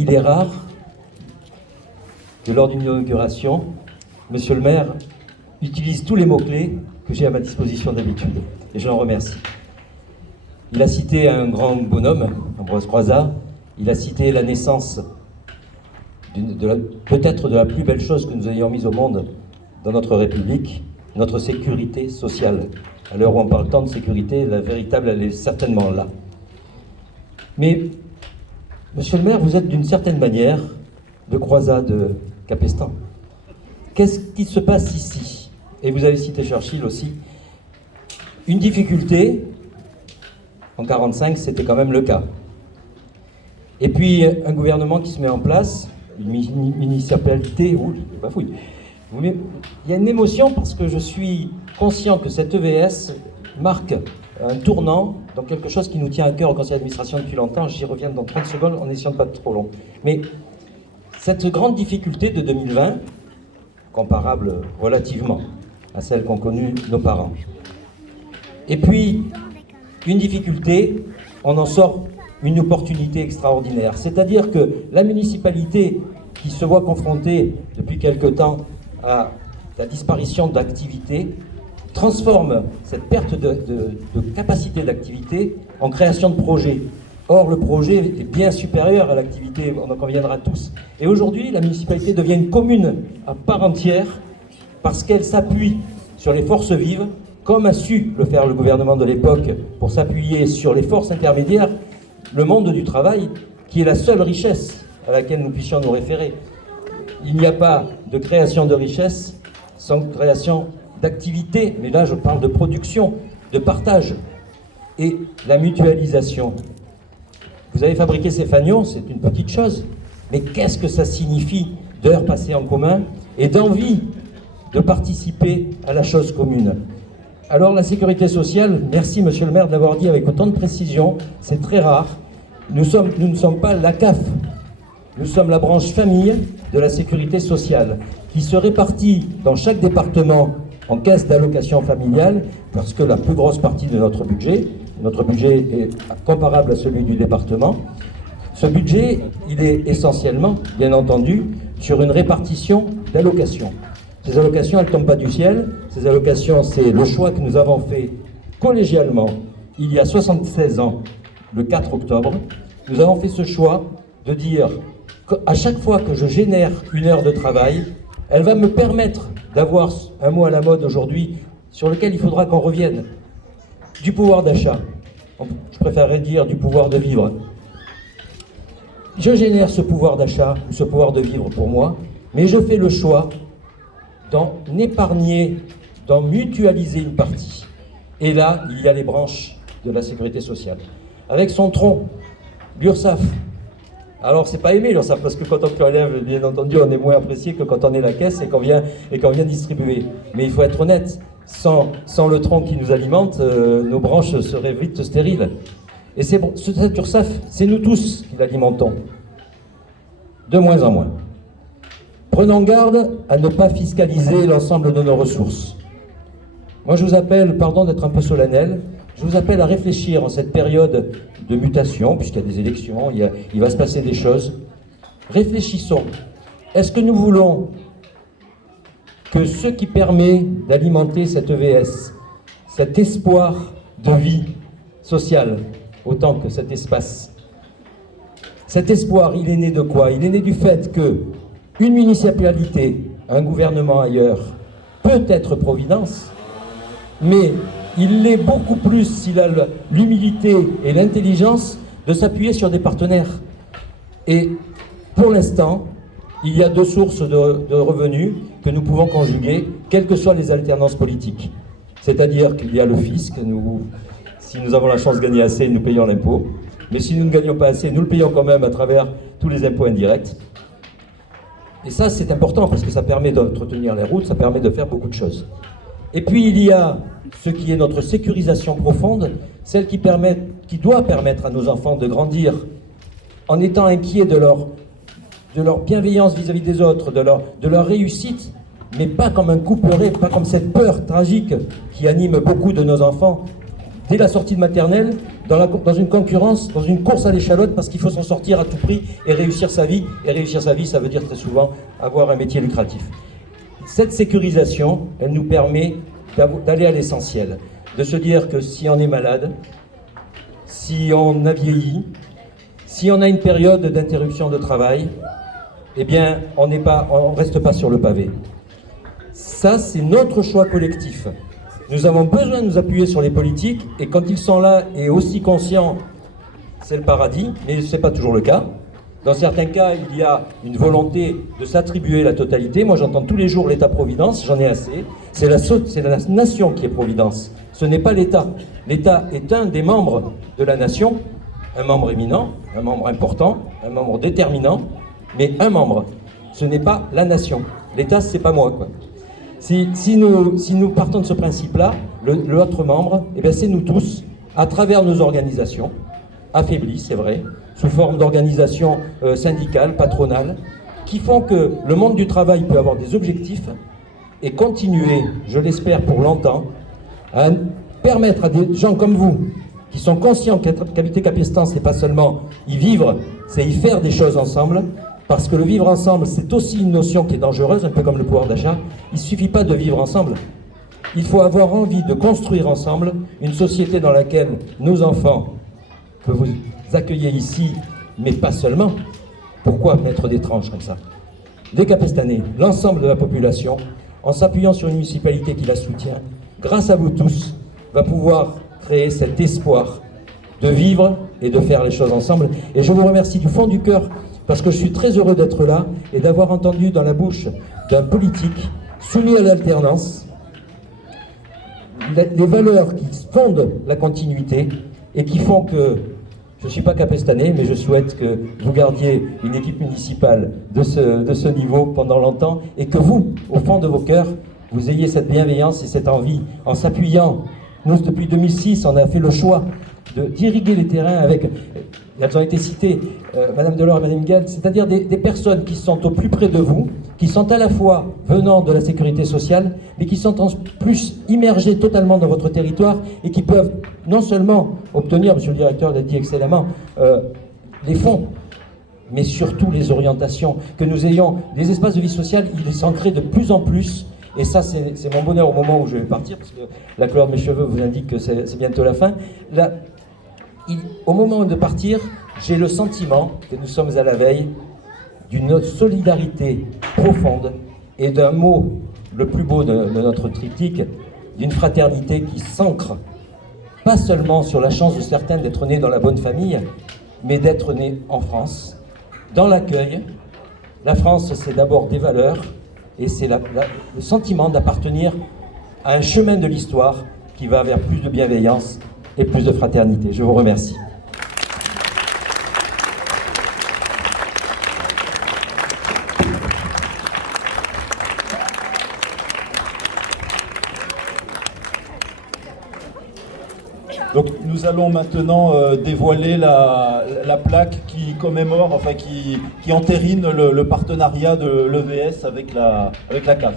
il est rare que lors d'une inauguration, Monsieur le maire utilise tous les mots-clés que j'ai à ma disposition d'habitude. Et je l'en remercie. Il a cité un grand bonhomme, Ambroise Croizat. Il a cité la naissance peut-être de la plus belle chose que nous ayons mise au monde dans notre République, notre sécurité sociale. À l'heure où on parle tant de sécurité, la véritable, elle est certainement là. Mais, monsieur le maire, vous êtes d'une certaine manière le Croizat de Capestan. Qu'est-ce qui se passe ici? Et vous avez cité Churchill aussi. Une difficulté, en 1945, c'était quand même le cas. Et puis, un gouvernement qui se met en place, une municipalité, bafouille. Il y a une émotion parce que je suis conscient que cette EVS marque un tournant dans quelque chose qui nous tient à cœur au conseil d'administration depuis longtemps. J'y reviens dans 30 secondes en essayant de pas être trop long. Mais cette grande difficulté de 2020, comparable relativement à celle qu'ont connue nos parents. Et puis, une difficulté, on en sort une opportunité extraordinaire. C'est-à-dire que la municipalité qui se voit confrontée depuis quelque temps à la disparition d'activités transforme cette perte de capacité d'activité en création de projets. Or, le projet est bien supérieur à l'activité, on en conviendra tous. Et aujourd'hui, la municipalité devient une commune à part entière parce qu'elle s'appuie sur les forces vives, comme a su le faire le gouvernement de l'époque pour s'appuyer sur les forces intermédiaires, le monde du travail, qui est la seule richesse à laquelle nous puissions nous référer. Il n'y a pas de création de richesse sans création d'activité, mais là je parle de production, de partage et la mutualisation. Vous avez fabriqué ces fanions, c'est une petite chose, mais qu'est-ce que ça signifie d'heures passées en commun et d'envie de participer à la chose commune? Alors la sécurité sociale, merci monsieur le maire de l'avoir dit avec autant de précision, c'est très rare. Nous ne sommes pas la CAF, nous sommes la branche famille de la sécurité sociale, qui se répartit dans chaque département en caisse d'allocation familiale, parce que la plus grosse partie de notre budget est comparable à celui du département. Ce budget, il est essentiellement, bien entendu, sur une répartition d'allocations. Ces allocations, elles ne tombent pas du ciel. Ces allocations, c'est le choix que nous avons fait collégialement il y a 76 ans, le 4 octobre. Nous avons fait ce choix de dire qu'à chaque fois que je génère une heure de travail, elle va me permettre d'avoir un mot à la mode aujourd'hui sur lequel il faudra qu'on revienne. Du pouvoir d'achat. Je préférerais dire du pouvoir de vivre. Je génère ce pouvoir d'achat, ou ce pouvoir de vivre pour moi, mais je fais le choix d'en épargner, d'en mutualiser une partie. Et là, il y a les branches de la sécurité sociale. Avec son tronc, l'URSSAF. Alors, c'est pas aimé l'URSSAF, parce que quand on prélève, bien entendu, on est moins apprécié que quand on est la caisse et qu'on vient distribuer. Mais il faut être honnête, sans le tronc qui nous alimente, nos branches seraient vite stériles. Et cette URSSAF, c'est nous tous qui l'alimentons. De moins en moins. Prenons garde à ne pas fiscaliser l'ensemble de nos ressources. Moi, je vous appelle, pardon d'être un peu solennel, je vous appelle à réfléchir en cette période de mutation, puisqu'il y a des élections, il va se passer des choses. Réfléchissons. Est-ce que nous voulons que ce qui permet d'alimenter cette EVS, cet espoir de vie sociale, autant que cet espace, cet espoir, il est né de quoi? Il est né du fait que une municipalité, un gouvernement ailleurs, peut être providence, mais il l'est beaucoup plus s'il a l'humilité et l'intelligence de s'appuyer sur des partenaires. Et pour l'instant, il y a deux sources de revenus que nous pouvons conjuguer, quelles que soient les alternances politiques. C'est-à-dire qu'il y a le fisc, si nous avons la chance de gagner assez, nous payons l'impôt. Mais si nous ne gagnons pas assez, nous le payons quand même à travers tous les impôts indirects. Et ça, c'est important parce que ça permet d'entretenir les routes, ça permet de faire beaucoup de choses. Et puis, il y a ce qui est notre sécurisation profonde, celle qui doit permettre à nos enfants de grandir en étant inquiets de leur bienveillance vis-à-vis des autres, de leur réussite, mais pas comme un couperet, pas comme cette peur tragique qui anime beaucoup de nos enfants dès la sortie de maternelle, dans une concurrence, dans une course à l'échalote, parce qu'il faut s'en sortir à tout prix et réussir sa vie. Et réussir sa vie, ça veut dire très souvent avoir un métier lucratif. Cette sécurisation, elle nous permet d'aller à l'essentiel, de se dire que si on est malade, si on a vieilli, si on a une période d'interruption de travail, eh bien, on ne reste pas sur le pavé. Ça, c'est notre choix collectif. Nous avons besoin de nous appuyer sur les politiques, et quand ils sont là et aussi conscients, c'est le paradis, mais ce n'est pas toujours le cas. Dans certains cas, il y a une volonté de s'attribuer la totalité. Moi, j'entends tous les jours l'État-providence, j'en ai assez. C'est la nation qui est providence, ce n'est pas l'État. L'État est un des membres de la nation, un membre éminent, un membre important, un membre déterminant, mais un membre. Ce n'est pas la nation. L'État, c'est pas moi, quoi. Si nous partons de ce principe-là, l'autre membre, eh bien, c'est nous tous, à travers nos organisations, affaiblies, c'est vrai, sous forme d'organisations syndicales, patronales, qui font que le monde du travail peut avoir des objectifs et continuer, je l'espère pour longtemps, à permettre à des gens comme vous, qui sont conscients qu'habiter Capestan, c'est pas seulement y vivre, c'est y faire des choses ensemble, parce que le vivre ensemble, c'est aussi une notion qui est dangereuse, un peu comme le pouvoir d'achat. Il ne suffit pas de vivre ensemble. Il faut avoir envie de construire ensemble une société dans laquelle nos enfants, que vous accueillez ici, mais pas seulement. Pourquoi mettre des tranches comme ça? Les Capestanais, l'ensemble de la population, en s'appuyant sur une municipalité qui la soutient, grâce à vous tous, va pouvoir créer cet espoir de vivre et de faire les choses ensemble. Et je vous remercie du fond du cœur, parce que je suis très heureux d'être là et d'avoir entendu dans la bouche d'un politique soumis à l'alternance les valeurs qui fondent la continuité et qui font que je ne suis pas capestanais, mais je souhaite que vous gardiez une équipe municipale de ce niveau pendant longtemps et que vous, au fond de vos cœurs, vous ayez cette bienveillance et cette envie en s'appuyant. Nous, depuis 2006, on a fait le choix d'irriguer les terrains avec, elles ont été citées, Madame Delors et Madame Gall, c'est-à-dire des personnes qui sont au plus près de vous, qui sont à la fois venant de la sécurité sociale, mais qui sont en plus immergées totalement dans votre territoire et qui peuvent non seulement obtenir, Monsieur le Directeur l'a dit excellemment, les fonds, mais surtout les orientations, que nous ayons des espaces de vie sociale, ils s'en créent de plus en plus. Et ça, c'est mon bonheur au moment où je vais partir, parce que la couleur de mes cheveux vous indique que c'est bientôt la fin. Là, au moment de partir, j'ai le sentiment que nous sommes à la veille d'une solidarité profonde et d'un mot, le plus beau de notre triptyque, d'une fraternité qui s'ancre, pas seulement sur la chance de certains d'être nés dans la bonne famille, mais d'être nés en France, dans l'accueil. La France, c'est d'abord des valeurs, et c'est le sentiment d'appartenir à un chemin de l'histoire qui va vers plus de bienveillance et plus de fraternité. Je vous remercie. Donc nous allons maintenant dévoiler la plaque qui commémore, enfin qui entérine le partenariat de l'EVS avec la CAF.